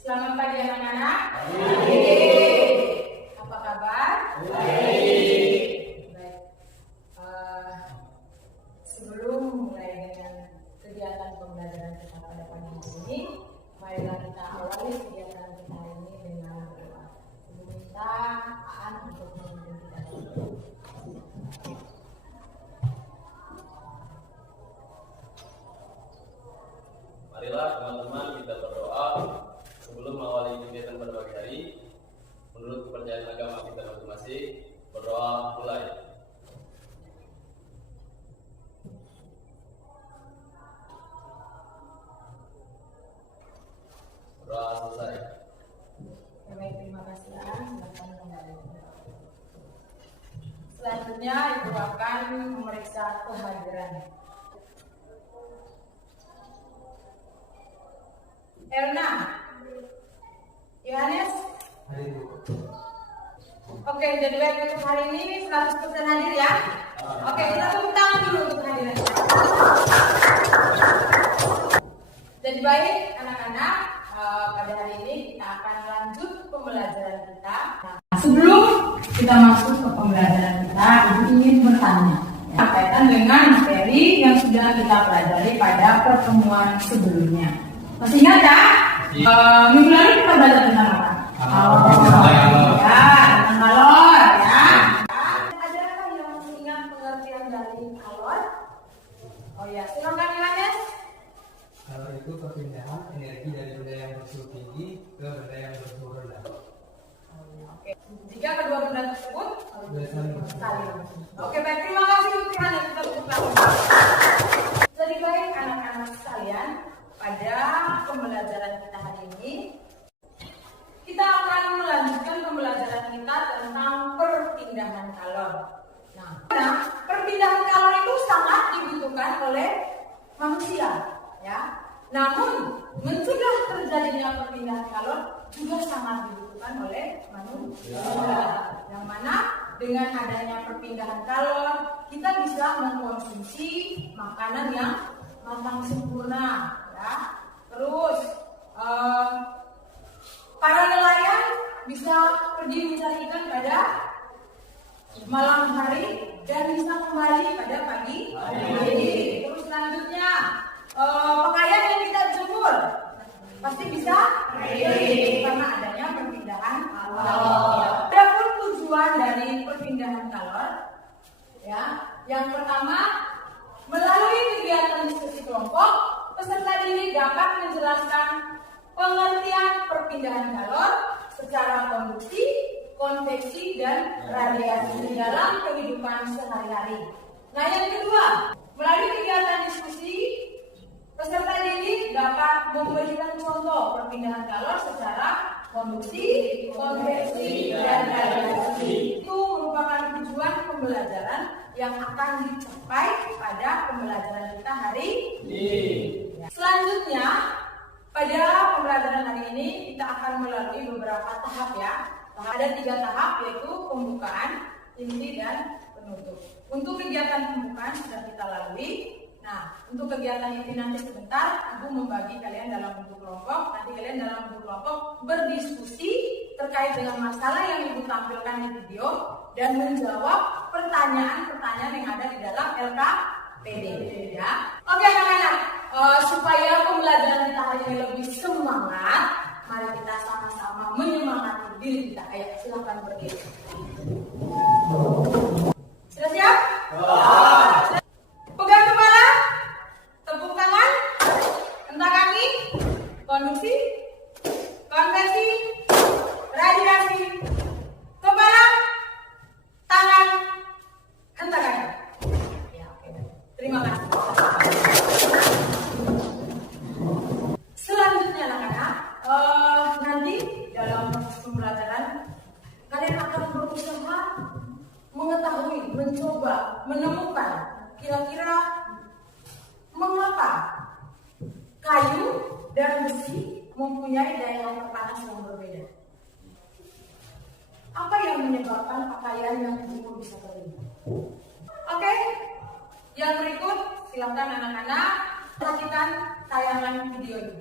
Selamat pagi anak-anak. Apa kabar? Baik. Sebelum mulai dengan kegiatan pembelajaran kita pada pagi hari ini, marilah kita awali kegiatan kita ini dengan berdoa. Meminta Aan untuk memimpin kita. Marilah teman-teman kita berdoa sebelum mengawali kegiatan pada pagi hari. Menurut kepercayaan agama kita masing-masing, berdoa mulai. Berdoa selesai. Baik, terima kasih Aan. Silakan kembali. Selanjutnya Ibu akan memeriksa kehadiran. Elna, Yohanes. Oke, jadi baik untuk hari ini 100% hadir ya. Oke, kita tepuk tangan dulu untuk kehadiran. Jadi baik anak-anak, pada hari ini kita akan lanjut pembelajaran kita. Nah, sebelum kita masuk ke pembelajaran kita, Ibu ingin bertanya kaitan dengan materi yang sudah kita pelajari pada pertemuan sebelumnya. Masih ingat ya? Minggu lalu kita belajar tentang apa? Ya, tentang kalor ya. Adakah yang ingat pengertian dari kalor? Oh ya, silakan Yohanes. Kalor itu perpindahan energi dari benda yang bersuhu tinggi ke benda yang bersuhu rendah. Oke. Jika kedua benda tersebut saling. Oke, baik, terima kasih untuk Yohanes. Kita tepuk tangan. Jadi baik anak-anak sekalian, pada pembelajaran kita hari ini, kita akan melanjutkan pembelajaran kita tentang perpindahan kalor. Nah, perpindahan kalor itu sangat dibutuhkan oleh manusia, ya. Namun, mencegah terjadinya perpindahan kalor juga sangat dibutuhkan oleh manusia. Yang mana dengan adanya perpindahan kalor, kita bisa mengkonsumsi makanan yang matang sempurna. Ya. Terus para nelayan bisa pergi mencari ikan pada malam hari dan bisa kembali pada pagi hari. Terus selanjutnya pakaian yang kita jemur pasti bisa karena adanya perpindahan kalor. Adapun tujuan dari perpindahan kalor, ya, yang pertama melalui kegiatan diskusi kelompok, peserta didik dapat menjelaskan pengertian perpindahan kalor secara konduksi, konveksi, dan radiasi dalam kehidupan sehari-hari. Nah, yang kedua, melalui kegiatan diskusi, peserta didik dapat memberikan contoh perpindahan kalor secara konduksi, konveksi, dan radiasi. Itu merupakan tujuan pembelajaran yang akan dicapai pada pembelajaran kita hari ini. Selanjutnya, pada pembelajaran hari ini kita akan melalui beberapa tahap ya. Ada 3 tahap, yaitu pembukaan, inti, dan penutup. Untuk kegiatan pembukaan sudah kita lalui. Nah, untuk kegiatan inti nanti sebentar Ibu membagi kalian dalam bentuk kelompok. Nanti kalian dalam bentuk kelompok berdiskusi terkait dengan masalah yang Ibu tampilkan di video dan menjawab pertanyaan-pertanyaan yang ada di dalam LKPD ya. Oke anak-anak, supaya pembelajaran kita hari ini lebih semangat, mari kita sama-sama menyemangati diri kita. Ayo silakan berdiri. Sudah siap? Pegang kepala, tepuk tangan, hentak kaki, konduksi, konversi, radiasi, kepala, tangan, hentak kaki. Ya, oke. Terima kasih. menemukan kira-kira mengapa kayu dan besi mempunyai daya lempar panas yang berbeda. Apa yang menyebabkan pakaian yang cukup bisa kering? Oke, yang berikut silakan anak-anak perhatikan tayangan video ini.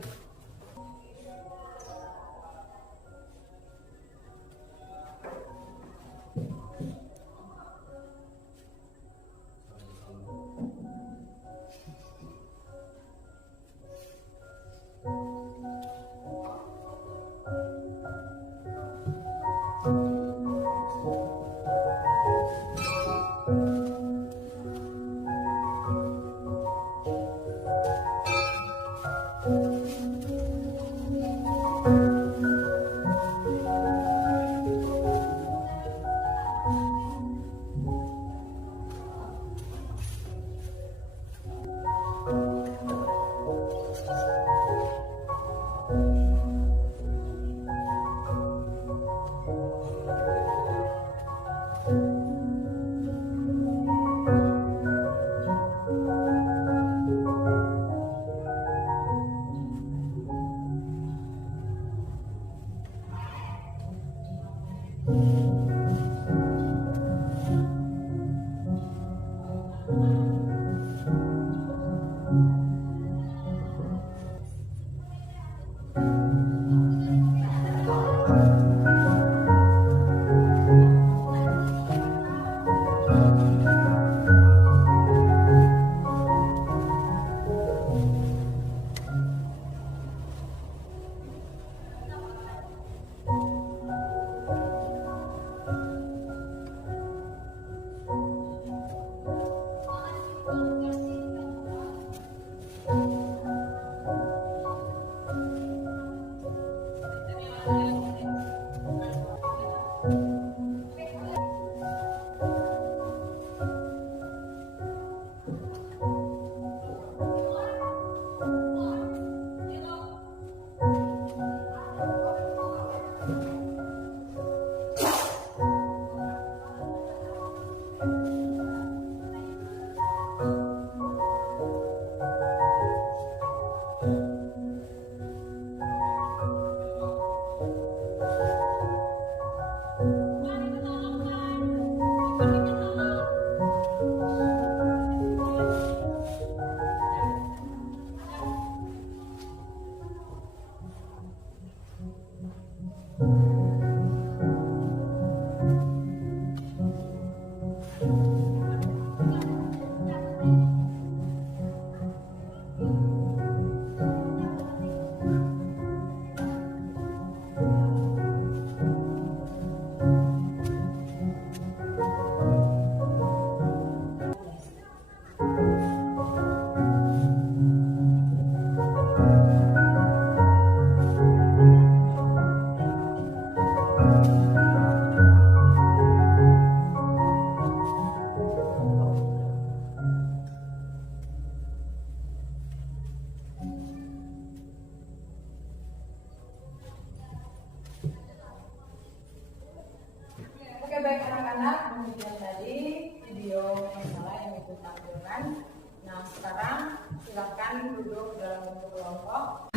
Baik anak-anak, demikian tadi video masalah yang ikut tampilkan. Nah, sekarang silakan duduk dalam bentuk kelompok.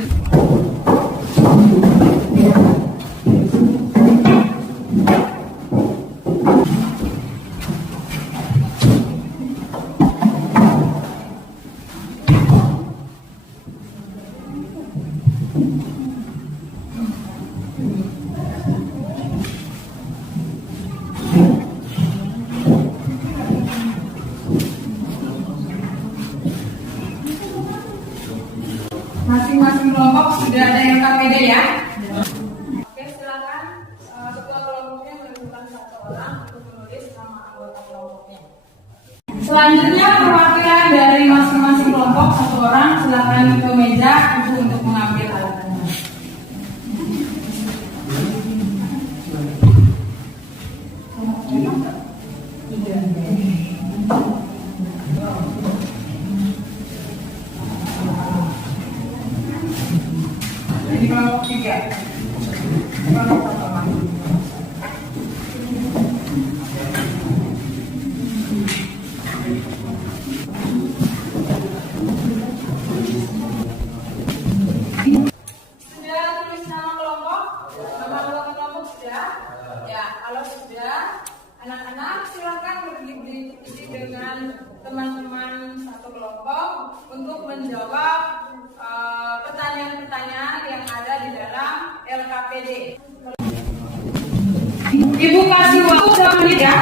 Masing-masing kelompok sudah ada yang KPD ya. Oke, silakan ketua kelompoknya menentukan satu orang untuk menulis nama anggota kelompoknya. Selanjutnya perwakilan dari masing-masing kelompok satu orang silakan ke meja untuk mengambil alatnya. Jadi kelompok 3. Kelompok pertama. untuk menjawab pertanyaan-pertanyaan yang ada di dalam LKPD. Ibu kasih waktu 1 menit ya.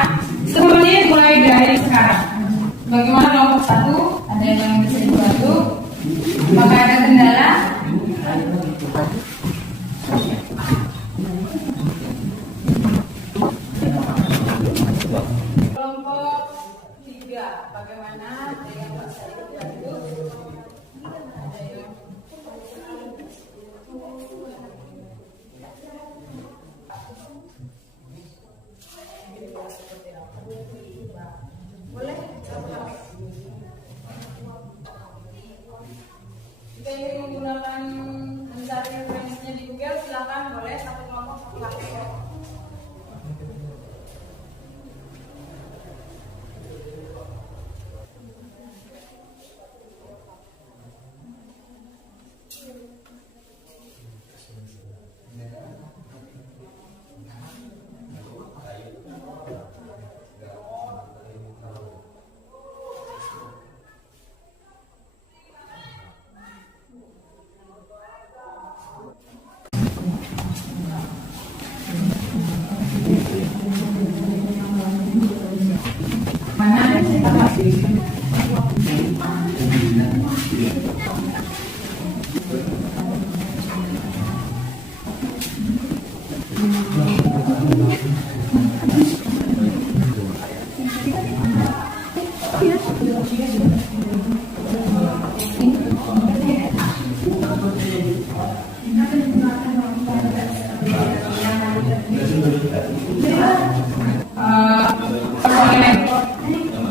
1 menit mulai dari sekarang. Bagaimana kelompok 1? Ada yang bisa dibantu? Apakah ada kendala? Kelompok 3, bagaimana? Ada yang bisa dibantu? Ada yang boleh? Jika ingin menggunakan mencari referensinya di Google, silakan boleh satu kelompok satu HP.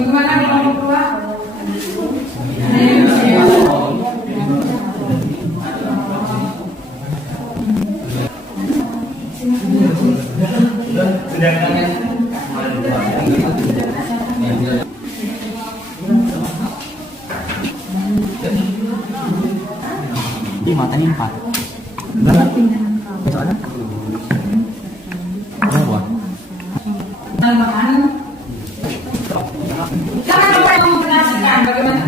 Bagaimana kelompok 2? Di matanya 4. Soalnya berapa? Tambahan. Jangan lupa menjelaskan bagaimana.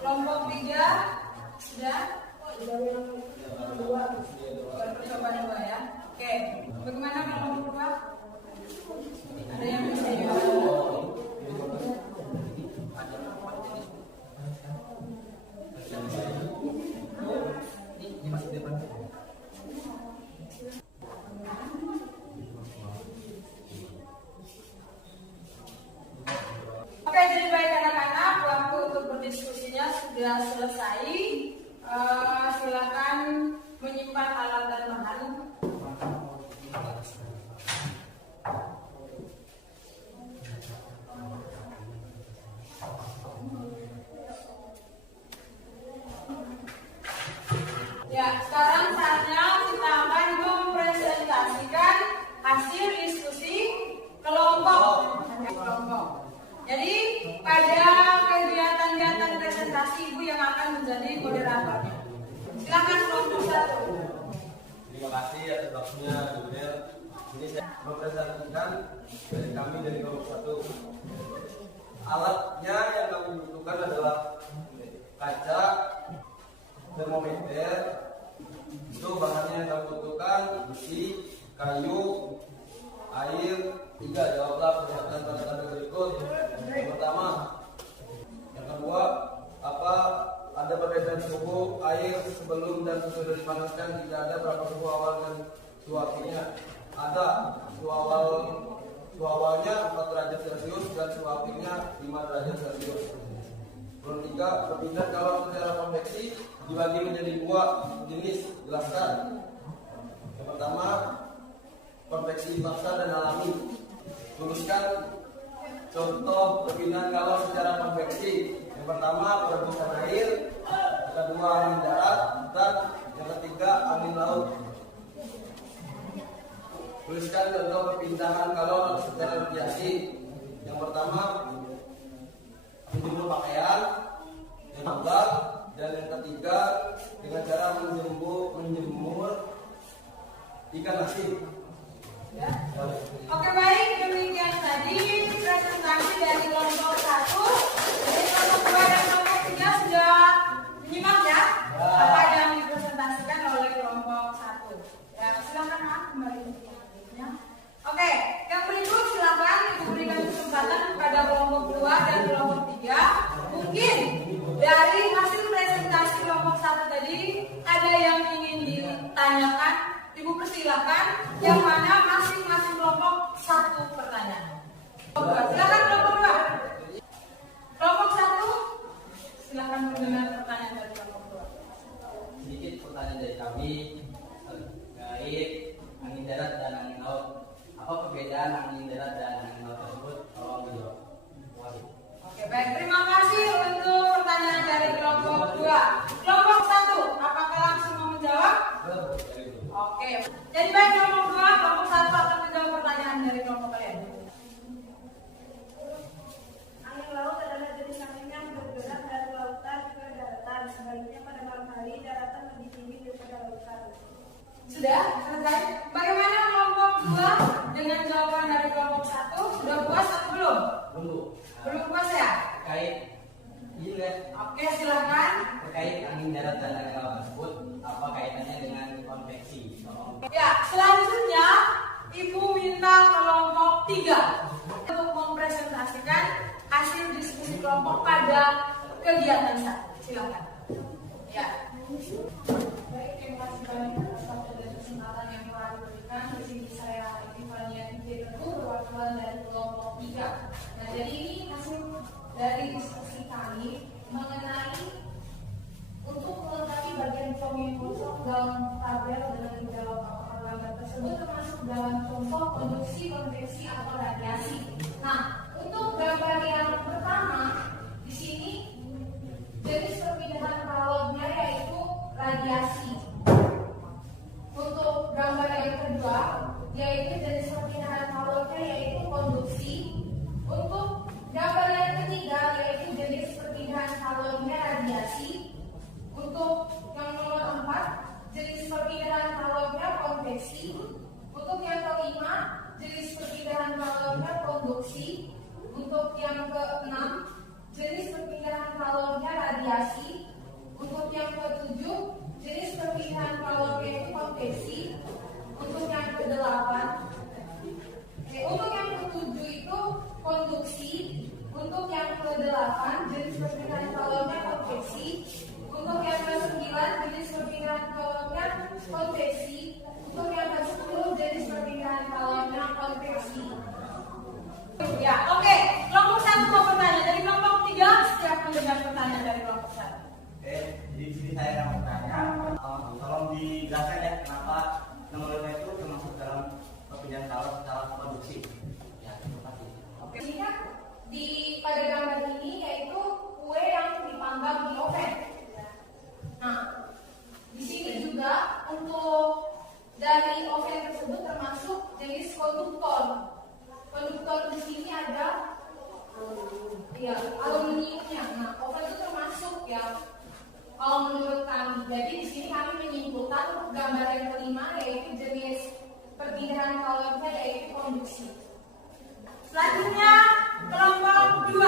Kelompok 3 sudah. Percobaan 2 ya. Oke. Bagaimana kelompok 2? Ada yang bisa dibantu? Oke, jadi baik anak-anak, waktu untuk berdiskusinya sudah selesai. Silakan menyimpan alat dan bahan. Ya, sekarang saatnya kita akan mempresentasikan hasil diskusi kelompok. Jadi pada kegiatan-kegiatan presentasi Ibu yang akan menjadi moderatornya. Silakan kelompok 1. Terima kasih atas waktunya, Junior. Ini saya mempresentasikan dari kami dari kelompok 1. Alatnya yang kami butuhkan adalah kaca, termometer. Itu bahannya yang kami butuhkan: besi, kayu, air. 3. Jawablah pertanyaan tanda-tanda berikut. Yang pertama. Yang kedua, apa ada perbedaan suhu air sebelum dan sesudah dipanaskan? Jika ada, berapa suhu awal dan suhu akhirnya? Ada. Suhu awalnya 4 derajat Celcius dan suhu akhirnya 5 derajat Celcius. Yang 3, perbedaan kalau secara konveksi dibagi menjadi 2 jenis. Jelaskan. Yang pertama, konveksi paksa dan alami. Tuliskan contoh perbedaan kalau secara konveksi. Yang pertama, perebusan air. Yang kedua, angin darat. Dan yang ketiga, angin laut. Tuliskan contoh perpindahan kalau secara radiasi. Yang pertama, menjemur pakaian. Yang kedua, dan yang ketiga, dengan cara menjemur ikan asin. Ya. Oke baik, demikian tadi presentasi dari kelompok 1. Jadi kelompok 2 dan kelompok 3 sudah menyimak ya apa yang dipresentasikan oleh kelompok 1. Ya, silakan Kak, kembali ke selanjutnya. Oke, yang berikut silakan diberikan kesempatan kepada kelompok 2 dan kelompok 3. Mungkin dari hasil presentasi kelompok 1 tadi ada yang ingin ditanyakan, Ibu persilakan yang mana masing-masing kelompok 1 pertanyaan. Silakan kelompok 2. Kelompok 1 silakan mendengar pertanyaan dari kelompok 2. Sedikit pertanyaan dari kami terkait angin darat dan angin laut. Apa perbedaan angin darat dan angin laut tersebut? Tolong dijawab. Terima kasih. Oke, baik. Terima kasih untuk pertanyaan dari kelompok 2. Kelompok 1, apakah langsung mau menjawab? Oke. Jadi baik kelompok 2, kelompok 1 akan menjawab pertanyaan dari kelompok kalian. Angin laut adalah jenis angin yang bergerak dari lautan ke daratan. Sebaliknya pada malam hari daratan lebih tinggi daripada lautan. Sudah selesai. Bagaimana kelompok 2 dengan jawaban dari kelompok 1? Sudah puas atau belum? Belum puas ya? Terkait ini Oke, silakan. terkait angin darat dan angin laut tersebut, apa kaitannya dengan konveksi? Tolong. Ya, selanjutnya Ibu minta kelompok 3 untuk mempresentasikan hasil diskusi kelompok pada kegiatan 1. Silakan. Ya. Baik, terima kasih banyak atas waktu dan kesempatan yang telah diberikan. Di sini saya Ivania tentu perwakilan dari kelompok 3. Nah, jadi ini hasil dari diskusi kami mengenai untuk melengkapi bagian form kosong dalam tabel dengan menjawab apakah gambar tersebut termasuk dalam contoh konduksi, konveksi atau radiasi. Nah, untuk gambar yang pertama di sini jenis perpindahan kalornya yaitu radiasi. Untuk gambar yang kedua yaitu jenis perpindahan kalornya yaitu konduksi. Untuk gambar yang ketiga yaitu jenis perpindahan kalornya radiasi. Untuk yang nomor 4 jenis perpindahan kalornya konveksi. Untuk yang kelima jenis perpindahan kalornya konduksi. Untuk yang keenam jenis perpindahan kalornya radiasi. Untuk yang ketujuh jenis perpindahan kalornya itu konveksi. Untuk yang kedelapan untuk yang ketujuh itu konduksi. Untuk yang kedelapan jenis perpindahan kalornya konveksi. Untuk yang ke-9 jenis perpindahan kalornya konveksi. Untuk yang ke-10 jenis perpindahan kalornya konveksi. Ya, oke. Kelompok 1 mau bertanya. Dari kelompok 3 siap mendengar pertanyaan dari kelompok 1. Jadi di sini saya yang bertanya, tolong dijelaskan ya kenapa nomor 5 itu termasuk dalam perpindahan kalor secara produksi. Ya, terima kasih. Oke. Ini kan pada gambar ini yaitu kue yang dipanggang di oven. Nah, di sini juga untuk dari oven tersebut termasuk jenis konduktor. Konduktor di sini ada aluminiumnya. Nah, oven itu termasuk ya kalau menurut kami. Jadi di sini kami menyimpulkan gambar yang kelima yaitu jenis perpindahan kalornya yaitu konduksi. Selanjutnya kelompok 2.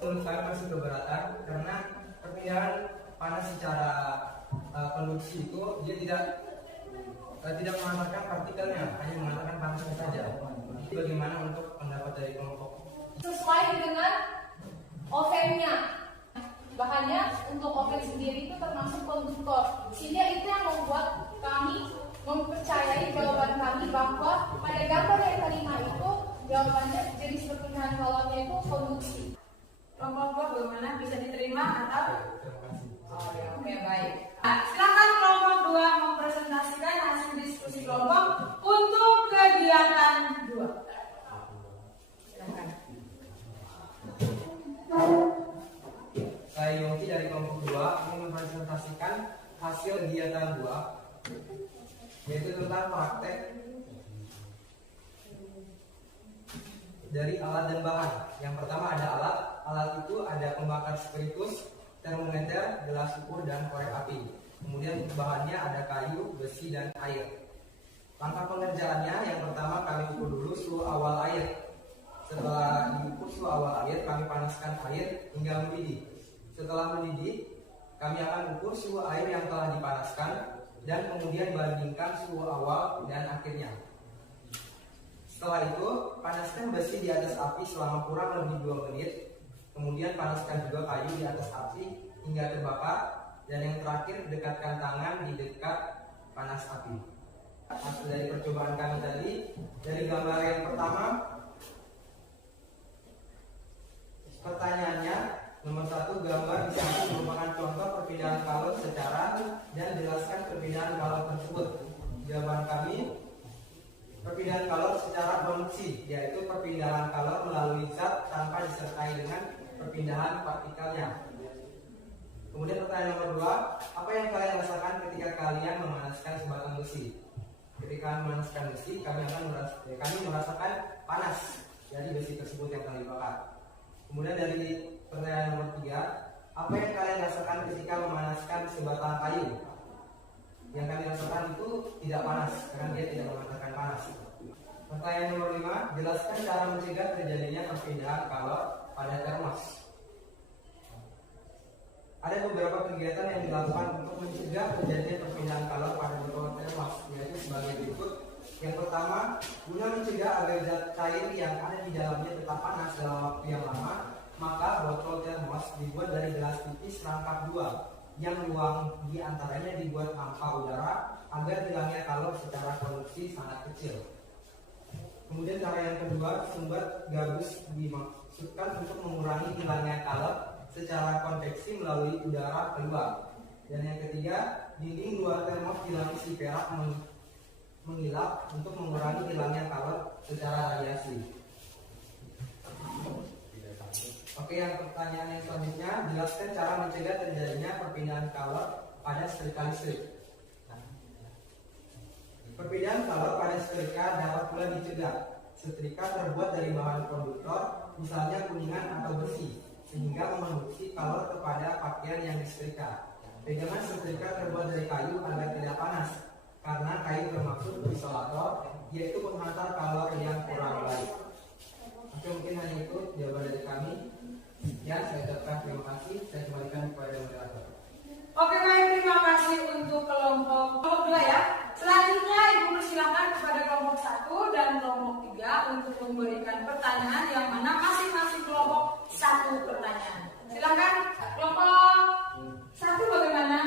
Menurut saya masih keberatan karena perpindahan panas secara konduksi itu dia tidak menghantarkan partikelnya, hanya menghantarkan panasnya saja. Bagaimana untuk pendapat dari kelompok? Sesuai dengan ovennya. Bahannya untuk oven sendiri itu termasuk konduktor. Sehingga itu yang membuat kami mempercayai jawaban kami bahwa pada gambar yang kelima itu jawabannya jenis perpindahan kalornya itu konduksi. Kelompok 2 bagaimana? Bisa diterima atau? Terima kasih. Oh ya, oke baik. Nah, silakan kelompok 2 mempresentasikan hasil diskusi kelompok untuk kegiatan 2. Silakan. Saya Yongki dari kelompok 2 ingin mempresentasikan hasil kegiatan 2 yaitu tentang praktek dari alat dan bahan. Yang pertama ada alat itu ada pembakar spiritus, termometer, gelas ukur dan korek api. Kemudian bahannya ada kayu, besi dan air. Langkah pengerjaannya yang pertama kami ukur dulu suhu awal air. Setelah diukur suhu awal air, kami panaskan air hingga mendidih. Setelah mendidih, kami akan ukur suhu air yang telah dipanaskan dan kemudian bandingkan suhu awal dan akhirnya. Setelah itu, panaskan besi di atas api selama kurang lebih 2 menit. Kemudian panaskan juga kayu di atas api hingga terbakar. Dan yang terakhir, dekatkan tangan di dekat panas api. Hasil dari percobaan kami tadi, dari gambar yang pertama, pertanyaannya nomor 1, gambar di sini merupakan contoh perpindahan kalor secara dan jelaskan perpindahan kalor tersebut. Jawaban kami, perpindahan kalor secara konduksi, yaitu perpindahan kalor melalui zat tanpa disertai dengan perpindahan partikelnya. Kemudian pertanyaan nomor 2, apa yang kalian rasakan ketika kalian memanaskan sebatang besi? Ketika memanaskan besi, kami merasakan panas dari besi tersebut yang telah dibakar. Kemudian dari pertanyaan nomor 3, apa yang kalian rasakan ketika memanaskan sebatang kayu? Yang kami rasakan itu tidak panas, karena dia tidak mengatakan panas. Pertanyaan nomor 5, jelaskan cara mencegah terjadinya perpindahan kalor pada termos. Ada beberapa kegiatan yang dilakukan untuk mencegah terjadinya perpindahan kalor pada botol termos, yaitu sebagai berikut. Yang pertama, guna mencegah agar zat cair yang ada di dalamnya tetap panas dalam waktu yang lama, maka botol termos dibuat dari gelas tipis rangkap 2, yang ruang di antaranya dibuat hampa udara agar hilangnya kalor secara konduksi sangat kecil. Kemudian cara yang kedua, sumber gabus dimaksudkan untuk mengurangi hilangnya kalor secara konveksi melalui udara keluar. Dan yang ketiga, dinding luar termos dilapisi perak mengilap untuk mengurangi hilangnya kalor secara radiasi. Oke, yang pertanyaan yang selanjutnya, jelaskan cara mencegah terjadinya perpindahan kalor pada setrika listrik. Perpindahan kalor pada setrika dapat pula dicegah. Setrika terbuat dari bahan konduktor, misalnya kuningan atau besi, sehingga mengonduksi kalor kepada pakaian yang disetrika. Pegangan setrika terbuat dari kayu agar tidak panas, karena kayu bermaksud isolator, yaitu penghantar kalor yang kurang baik. Oke, mungkin hanya itu jawaban dari kami. Ya, saya ucapkan terima kasih. Saya kembalikan kepada moderator. Oke, baik, terima kasih untuk kelompok 2 ya. Selanjutnya Ibu persilakan kepada kelompok 1 dan kelompok 3 untuk memberikan pertanyaan yang mana masing-masing kelompok 1 pertanyaan. Silakan kelompok 1 bagaimana?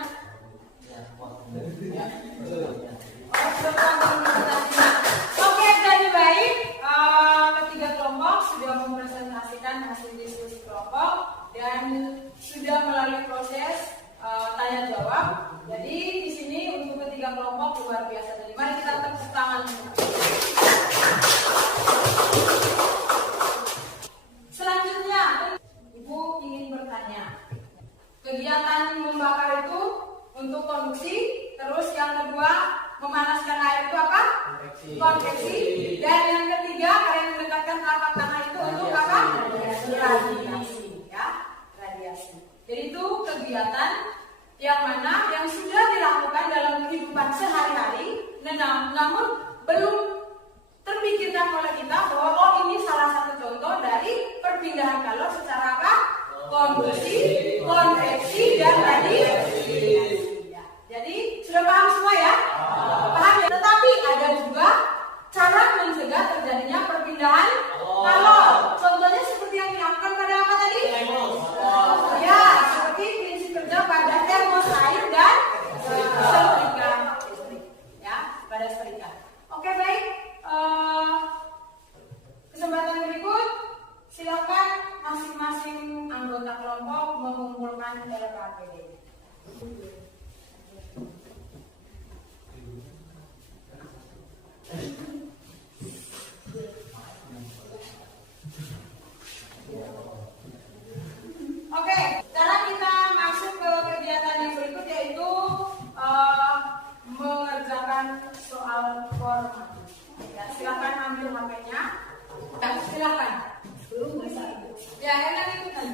Oke, jadi baik. Ketiga kelompok sudah mempresentasikan hasil diskusi kelompok dan sudah melalui proses tanya jawab. Jadi di sini untuk ketiga kelompok luar biasa. Jadi mari kita tepuk tangan. Selanjutnya, Ibu ingin bertanya. Kegiatan membakar itu untuk konduksi, terus yang kedua memanaskan air itu apa? Konveksi. Dan yang ketiga kalian mendekatkan telapak tangan itu untuk apa? Radiasi. Ya, radiasi. Jadi itu kegiatan yang mana yang sudah dilakukan dalam kehidupan sehari-hari, namun belum terpikirkan oleh kita bahwa oh ini salah satu contoh dari perpindahan kalor secara apa? Konduksi, konveksi, dan radiasi. Ya. Jadi sudah paham semua ya? Paham ya? Tetapi ada juga cara mencegah terjadinya perpindahan kalor. Contohnya seperti yang dilakukan pada apa tadi? Ya, seperti prinsip kerja pada termos air dan setrika. Ya, pada setrika. Oke, baik. Kesempatan berikut, silakan masing-masing anggota kelompok mengumpulkan LKPD. Oke, sekarang kita masuk ke kegiatan yang berikut yaitu mengerjakan soal formatif. Ya, silakan ambil HP-nya. Ya, silakan. Belum bisa. Ya, enak ikutan.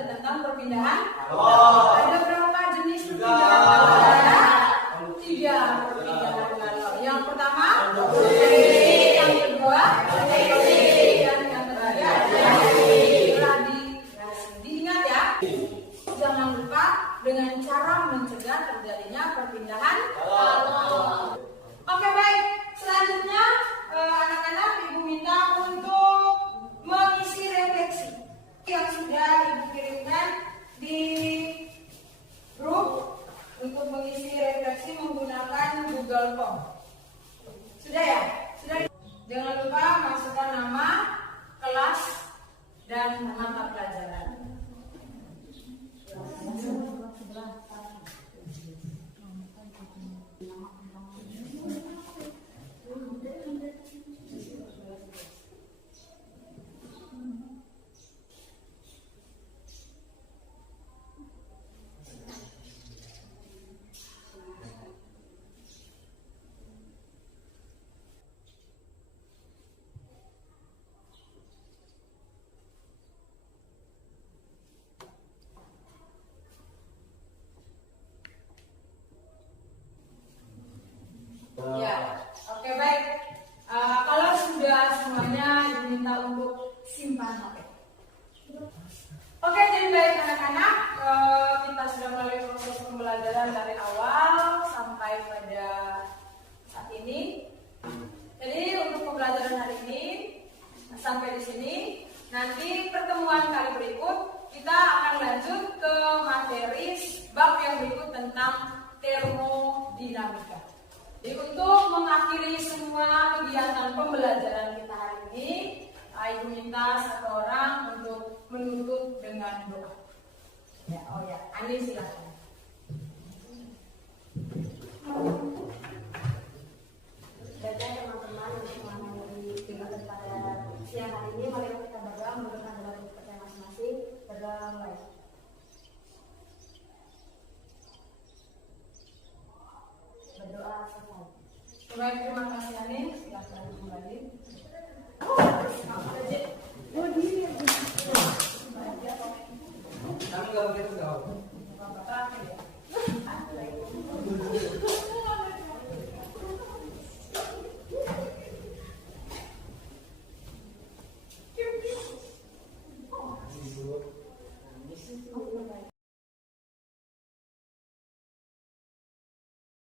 belajar tentang perpindahan galau. Ada berapa jenis perpindahan galau? Ada 3 perpindahan galau. Yang pertama, yang kedua, dan yang ketiga. Setelah diingat ya, jangan lupa dengan cara mencegah terjadinya perpindahan galau. Oke baik, selanjutnya anak-anak Ibu minta untuk mengisi refleksi yang sudah Ibu kirimkan di grup untuk mengisi refleksi menggunakan Google Form. Sudah ya? Sudah. Jangan lupa masukkan nama, kelas, dan mata pelajaran. Ya, oke baik. Kalau sudah semuanya diminta untuk simpan HP. Oke, jadi baik anak-anak, kita sudah melalui proses pembelajaran dari awal sampai pada saat ini. Jadi untuk pembelajaran hari ini sampai di sini. Nanti pertemuan kali berikut kita akan lanjut ke materi bab yang berikut tentang termodinamika. Jadi untuk mengakhiri semua kegiatan pembelajaran kita hari ini, Ibu minta satu orang untuk menutup dengan doa. Ya, oh ya, Ani silakan. Baik teman-teman untuk menghadiri kegiatan pada siang hari ini, mari kita berdoa menggunakan dalam percaya masing-masing. Berdoa mulai. Berdoa selesai. Baik, terima kasih Ani. Silakan kembali. Oh, diri.